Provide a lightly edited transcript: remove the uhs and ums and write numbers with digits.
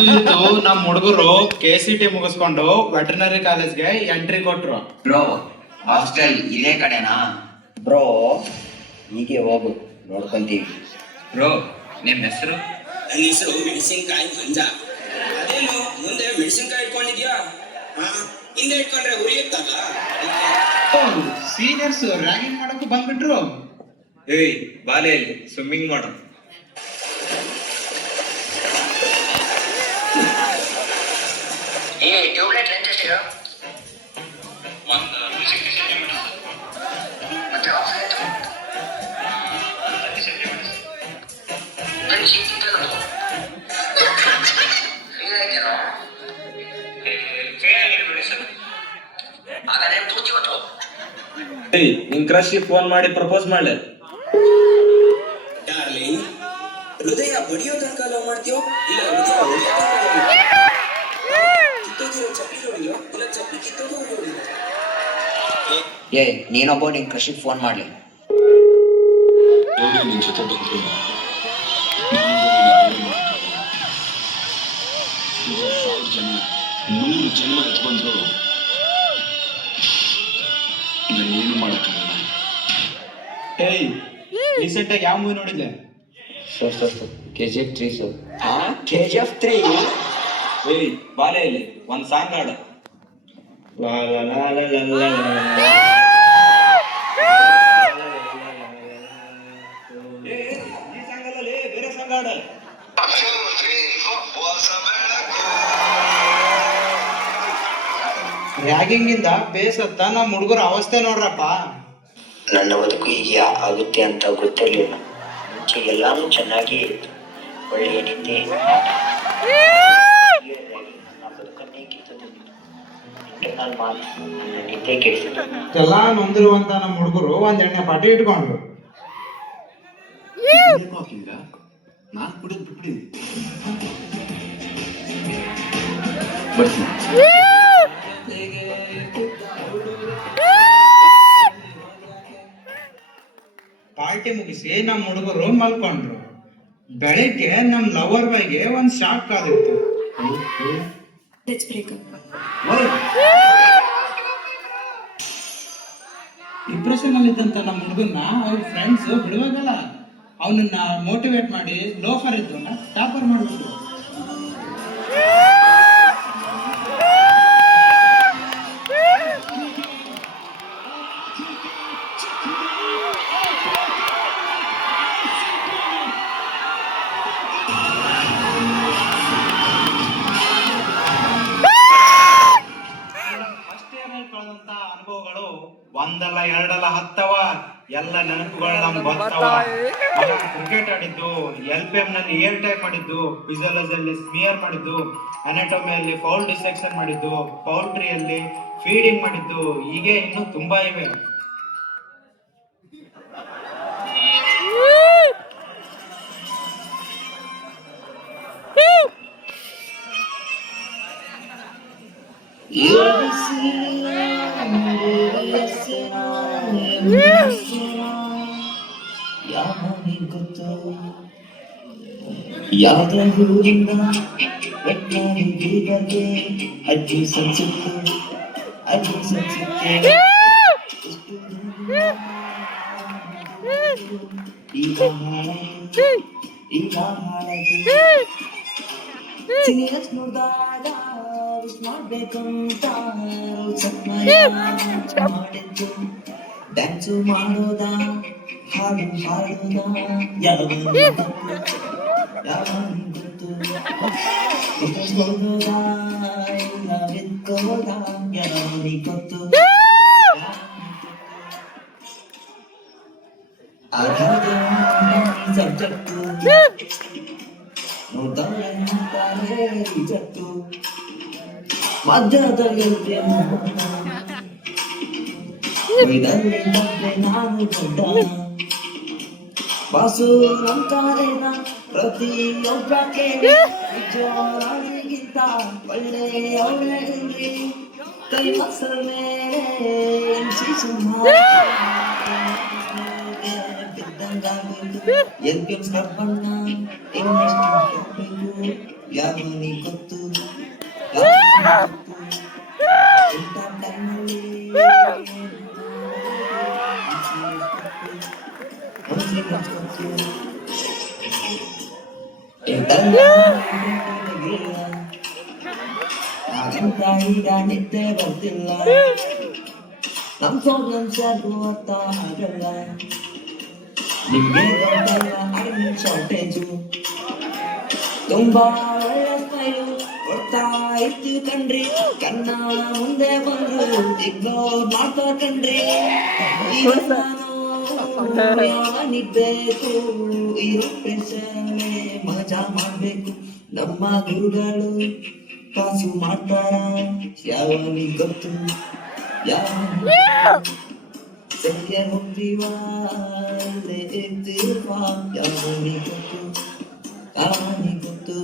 ಇತ್ತು ನಮ್ ಹುಡುಗರು KCT ಮುಗಿಸ್ಕೊಂಡು ವೆಟರ್ನರಿ ಕಾಲೇಜ್ಗೆ ಎಂಟ್ರಿ ಕೊಟ್ರು. ಬ್ರೋ ಹಾಸ್ಟೆಲ್ ಇದೇ ಕಡೆನಾ? ಬ್ರೋ ಹೀಗೆ ಹೋಗು, ನೋಡ್ಕೊಂತೀವಿ. ಬ್ರೋ ನಿಮ್ ಹೆಸರು? ನನ್ನ ಹೆಸರು ಮೆಣಸಿನ್ಕಾಯಿ ಮಂಜ. ಅದೇನು ಮುಂದೆ ಮೆಣಸಿನ್ಕಾಯಿ ಇಟ್ಕೊಂಡಿದ್ಯಾ? ಹಿಂದೆ ಇಟ್ಕೊಂಡ್ರೆ ಉರಿಯುತ್ತಲ್ಲ. ಸೀನಿಯರ್ಸ್ ರ್ಯಾಗಿಂಗ್ ಮಾಡಕ್ಕೂ ಬಂದ್ಬಿಟ್ರು. ಏಯ್ ಬಾಲೆ ಸ್ವಿಮ್ಮಿಂಗ್ ಮಾಡು. ಟ್ಯೂಬ್ಲೈಟ್ ಲೆಂತ್ ಎಷ್ಟಿರೋ? ನಿನ್ ಕ್ರಶ್ ಫೋನ್ ಮಾಡಿ ಪ್ರಪೋಸ್ ಮಾಡ್ಲೆ. ಡಾರ್ಲಿಂಗ್, ಹೃದಯ ಬಡಿಯೋ ತನಕ ಲವ್ ಮಾಡ್ತೀಯೋ ಇಲ್ಲ ಹೃದಯ ಹೊಡಿಯೋ ತನಕ ಕಿತ್ತೋಗಿರೋ ಚಪ್ಪಲಿ ಹೊಡಿಯೋ ಇಲ್ಲ ಚಪ್ಪಲಿ ಕಿತ್ತೋಗಿ ಹೊಡಿಯೋ? ಏ ನೀನೊಬ್ಬ ನಿನ್ ಕೃಷಿಗೆ ಫೋನ್ ಮಾಡ್ಲಿ. ನಿನ್ ಜೊತೆ ಬಂದ್ರು ನೂರು ಜನ್ಮ ಎತ್ ಬಂದ್ರು ಏನು ಮಾಡಕ್ಕಾಗಲ್ಲ. ಏಯ್ ರೀಸೆಂಟ್ ಆಗಿ ಯಾವ ಮೂವಿ ನೋಡಿದ್ದೆ? Sir KGF 3 sir. KGF 3? ಏಯ್ ಬಾಲೆ ಒಂದ್ ಸಾಂಗ್ ಆಡು. ಬೇರೆ ಸಾಂಗ್ ಆಡ. ರ್ಯಾಗಿಂಗ್ ಇಂದ ಬೇಸತ್ತ ನಮ್ ಹುಡುಗರ ಅವಸ್ಥೆ ನೋಡ್ರಪ್ಪ. ನನ್ನ ಬದುಕು ಹೀಗೆ ಆಗುತ್ತೆ ಅಂತ ಗೊತ್ತಿರಲಿಲ್ಲ. ಮುಂಚೆ ಎಲ್ಲಾನು ಚೆನ್ನಾಗಿ ಇತ್ತು, ಒಳ್ಳೆಯ ನಿದ್ದೆ, ಬದುಕನ್ನೇ ಕಿತ್ತದ್ದು. ಇಂಟರ್ನಲ್ ಮಾತು ನನ್ನ ನಿದ್ದೆ ಕೆಡಿಸಿತು. ಎಲ್ಲ ನೊಂದಿರುವಂತ ನಮ್ ಹುಡುಗರು ಒಂದ್ ಎಣ್ಣೆ ಪಾಟಿ ಇಟ್ಕೊಂಡ್ರು. ನಾನು ಕುಡಿದ್ ಬಿಟ್ಬಿಡಿ. ಪಾರ್ಟಿ ಮುಗಿಸಿ ನಮ್ ಹುಡುಗರು ಮಲ್ಕೊಂಡ್ರು. ಬೆಳಿಗ್ಗೆ ನಮ್ ಲವರ್ ಬಾಯ್ಗೆ ಒಂದ್ ಶಾಕ್ ಕಾದಿತ್ತು. ಡಿಪ್ರೆಷನ್ ಅಲ್ಲಿ ಇದ್ದಂತ ನಮ್ ಹುಡುಗನ್ನ ಅವ್ರ ಫ್ರೆಂಡ್ಸ್ ಬಿಡುವಾಗಲ್ಲ, ಅವನನ್ನ ಮೋಟಿವೇಟ್ ಮಾಡಿ ಲೋಫರ್ ಇದ್ದವನ್ನ ಟಾಪರ್ ಮಾಡ್ಬಿಟ್ರು. ಕಳೆದಂತ ಅನುಭವಗಳು ಒಂದಲ್ಲ ಎರಡಲ್ಲ ಹತ್ತವ, ಎಲ್ಲ ನೆನಪುಗಳು ನಮ್ಗೆ ಬರ್ತವ. ಕ್ರಿಕೆಟ್ ಆಡಿದ್ದು, LPM ನಲ್ಲಿ ಏರ್ ಟೈಪ್ ಮಾಡಿದ್ದು, ಫಿಸಿಯಾಲಜಿಯಲ್ಲಿ ಸ್ಮಿಯರ್ ಮಾಡಿದ್ದು, ಅನಾಟಮಿಯಲ್ಲಿ ಫೌಲ್ ಡಿಸೆಕ್ಷನ್ ಮಾಡಿದ್ದು, ಪೌಲ್ಟ್ರಿಯಲ್ಲಿ ಫೀಡಿಂಗ್ ಮಾಡಿದ್ದು, ಹೀಗೆ ಇನ್ನೂ ತುಂಬಾ ಇವೆ. ಯಾವ್ದ ಊರಿಂದ ಬೆಟ್ಟಾಗಿ ಬೀಗಕ್ಕೆ ಅಜ್ಜಿ ಸಂಸುತ್ತೆ ಈಗ ಸೀರಿಯಸ್ ನೋಡ್ದಾಗ ಮಾಡ್ಬೇಕಂತ ಮಾಡಿದ್ದು ಡ್ಯಾನ್ಸು ಮಾಡೋದ ಹಾಡು ಹಾಡೋದ ಯಾವ ಗೊತ್ತು ಹೋಗೋದ ಇಲ್ಲ ಬಿತ್ತೋದ ಯಾವನಿ ಗೊತ್ತು ಆಧಾರ ಸಬ್ಜೆಕ್ಟು ನೋಡ್ತಾರೆ ರಿಜೆಕ್ಟು ಮಧ್ಯದ ಗೆಲ್ತೆ ನಾನು ದೊಡ್ಡ ಬಾಸು ಅಂತಾರೆ ಪ್ರತಿಯೊಬ್ಬಕ್ಕೆ ಜೋರಾಗಿಗಿಂತ ಒಳ್ಳೆಯವರಲ್ಲಿ ಕೈ ಮಸಲ ಮೇಲೆ ಬಿದ್ದಂಗೆ ಹೆಂಗಾಗ್ಬೇಕು LPM ಸ್ಕ್ರಬ್ಬನ್ನ ಇನ್ನೆಷ್ಟು ಹಾಕ್ಬೇಕು ಯಾವನಿಗೆ ಗೊತ್ತು ಇಂಥ ಟೈಮಲ್ಲಿ ಹಾಗಂತ ಈಗ ನಿದ್ದೆ ಬರ್ತಿಲ್ಲ ನಮ್ ಸೋಗನ್ಸು ಅರ್ಥ ಆಗಲ್ಲ ನಿಮ್ಗೆ ಗೊತ್ತಲ್ಲ ಅರ್ನಿಂಗ್ ಶಾರ್ಟೇಜು ತುಂಬಾ ಒಳ್ಳೆ ಸ್ಮೈಲು ಕೊಡ್ತಾ ಇತ್ತು ಕಣ್ರಿ ಕಣ್ಣ ಮುಂದೆ ಬಂದ್ರು ಇಗ್ನೋರ್ ಮಾಡ್ತಾ ಕಣ್ರಿ ಈಗ ನಾನು ಯಾವನಿಗ್ಬೇಕು ಇರೋ ಪ್ರೆಷರಲ್ಲೇ ಮಜಾ ಮಾಡ್ಬೇಕು ನಮ್ಮ ಗುರುಗಳು ಕಾಸು ಮಾಡ್ತಾರ ಯಾವನಿಗ್ ಗೊತ್ತು ಸತ್ಯ ಹೋಗ್ತೀವ ಯಾವನಿಗ್ ಗೊತ್ತು